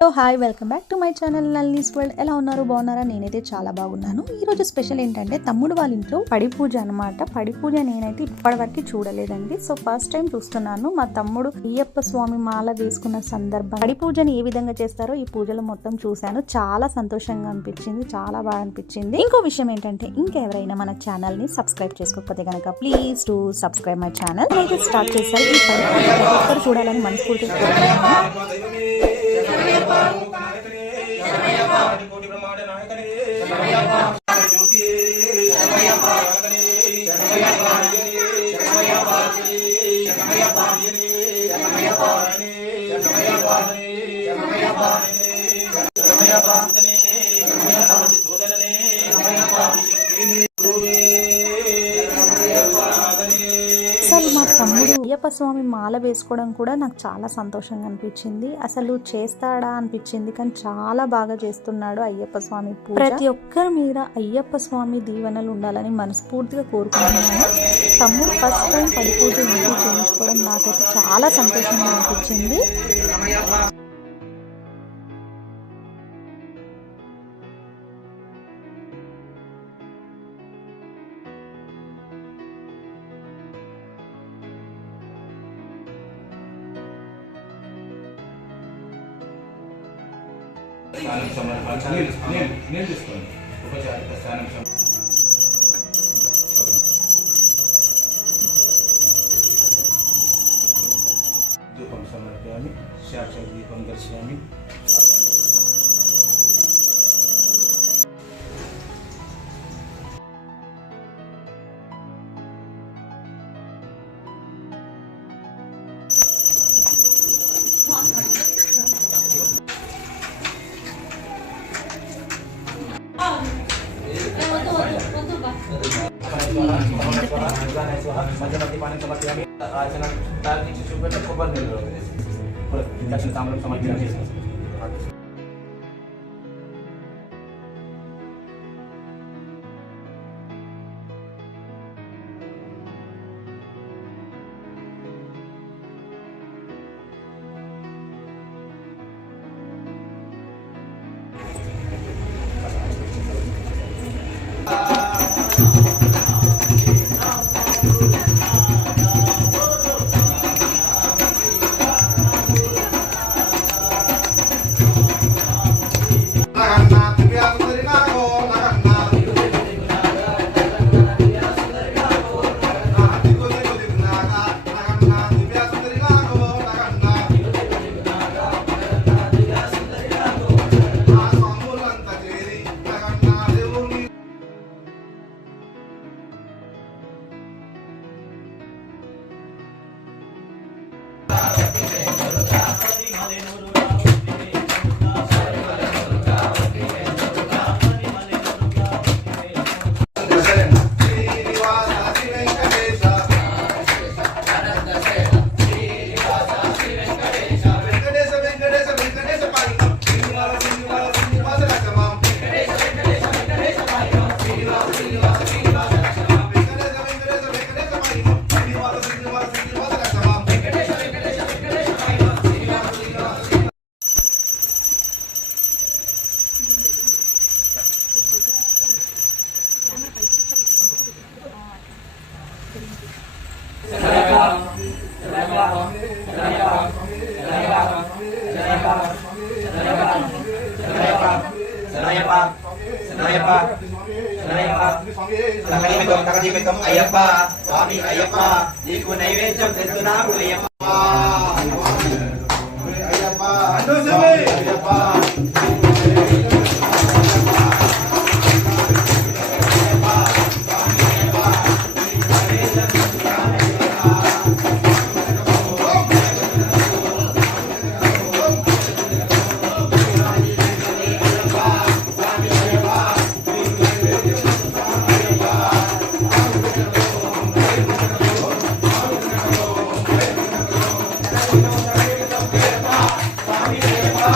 Hello hi welcome back to my channel Nalli's world. ఎలా ఉన్నారు? బాగున్నారా? నేనైతే చాలా బాగున్నాను. ఈరోజు స్పెషల్ ఏంటంటే తమ్ముడు వాళ్ళ ఇంట్లో పడి పూజ అనమాట. పడి పూజ నేనైతే ఇప్పటివరకు చూడలేదండి. సో ఫస్ట్ టైం చూస్తున్నాను. మా తమ్ముడు అయ్యప్ప స్వామి మాల వేసుకున్న సందర్భం పడి పూజని ఏ విధంగా చేస్తారో ఈ పూజలో మొత్తం చూశాను. చాలా సంతోషంగా అనిపించింది, చాలా బాగా అనిపించింది. ఇంకో విషయం ఏంటంటే ఇంకా ఎవరైనా మన ఛానల్ ని సబ్స్క్రైబ్ చేసుకోకపోతే కనుక please to subscribe my channel. అయితే స్టార్ట్ చేశారు. ఈ పడి పూజ ఒక్కరు చూడాలని మనస్ఫూర్తిగా అసలు మా తమ్ముడు అయ్యప్ప స్వామి మాల వేసుకోవడం కూడా నాకు చాలా సంతోషంగా అనిపించింది. అసలు చేస్తాడా అనిపించింది, కానీ చాలా బాగా చేస్తున్నాడు అయ్యప్ప స్వామి పూజ. ప్రతి ఒక్కరి మీద అయ్యప్ప స్వామి దీవెనలు ఉండాలని మనస్ఫూర్తిగా కోరుకుంటున్నాను. తమ్ముడు ఫస్ట్ టైం పడి పూజ ఇంటికి చేయించుకోవడం నాకైతే చాలా సంతోషంగా అనిపించింది. धूपं समर्पयामि, साक्षात् दीपं दर्शयामि. Nakalimitong Ayappa, Swami Ayappa, di ko naiwensyong dito na ako Ayappa. Ayappa, ano sabi? Ayappa. Swami Ayappa,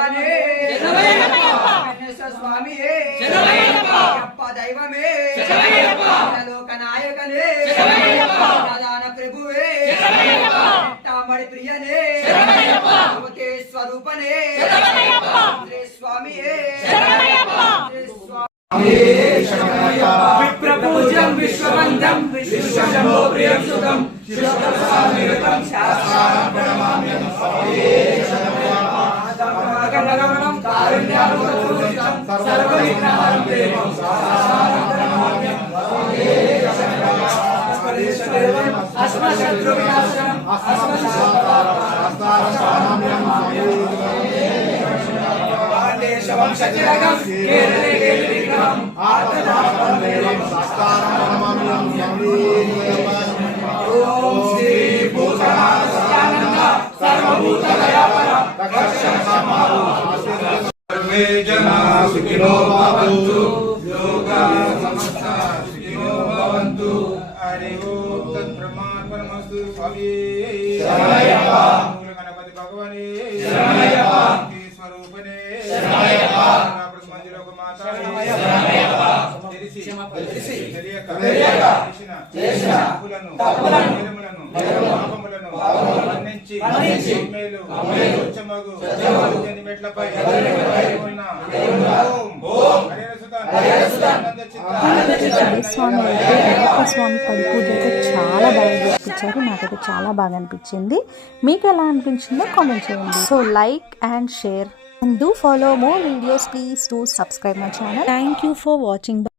భగవానే Venkateswara స్వామియే అయ్యప్ప దైవమే లోక నాయకనే ప్రధాన ప్రభువే తామడి ప్రియనే భగవతే స్వరూపనే స్వామియే విప్రపూజ్యం విశ్వవందం విశ్వశంభో ప్రియం సుతం శివప్రసాదనిరతం శాస్త్రారం ప్రణమామ్యం గణగణం కారుణ్యామృతం సర్వవిఘ్నహరం దేవం శాస్త్రారం ప్రణమామ్యం అస్మశత్రు వినాశనం దేశవం సచరగం కేరళే కేరళ విగ్రహం ఆత్మదాపం దేవం శాస్త్రారం ఓం శ్రీ భూతనాథ సదానంద సర్వభూత దయాపర రక్షణమారు సర్వే జనా సుఖినో భవంతు లోకా సమస్తా సుఖినో భవంతు హరి ఓం తత్ప్రమాణమస్తు స్వామి శరణయ్యప్ప గణపతి భగవానే శరణయ్యప్ప స్వరూపనే శరణయ్యప్ప మందిరక మాత శరణయ్యప్ప తెలిసి తెలియక చేసిన తప్పులను నిరములను మన్నించి మేలు సత్యమగు జని మెట్లపై ఉన్న ఓం స్వామి అయితే అయ్యప్ప స్వామి పడి పూజ అయితే చాలా బాగా చేయించారు. నాకైతే చాలా బాగా అనిపించింది. మీకు ఎలా అనిపించిందో కామెంట్ చేయండి. So like and share and do follow more videos. Please do subscribe my channel. Thank you for watching.